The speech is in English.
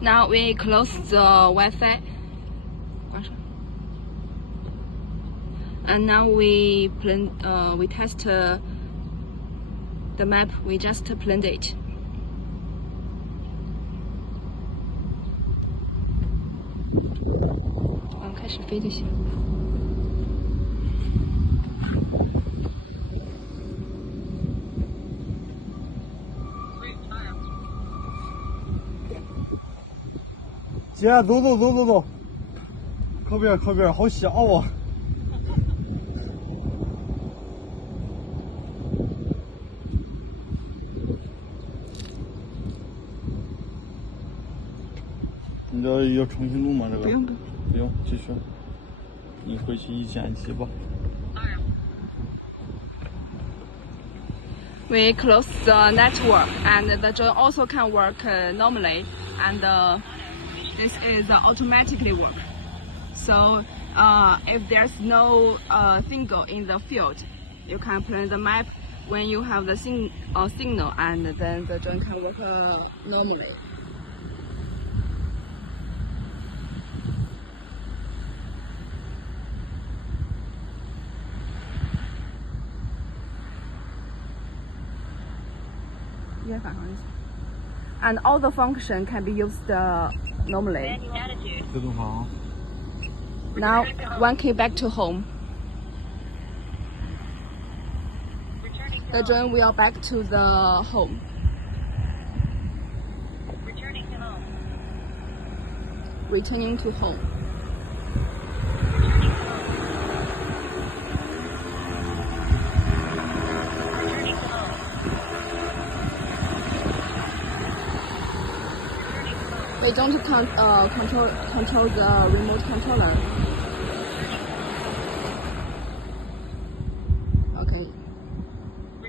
Now we close the Wi-Fi. And now we test the map. We just planned it.开始飞就行。姐，走，靠边，好小啊！你这要重新录吗？这个不用，继续。你回去一剪辑吧。We close the network, and the drone also can work normally, and this is automatically work. So if there's no signal in the field, you can plan the map when you have the signal, and then the drone can work normally. And all the function can be used normally. Now, one key back to home. The drone will back to the home. Returning to home. We don't control the remote controller.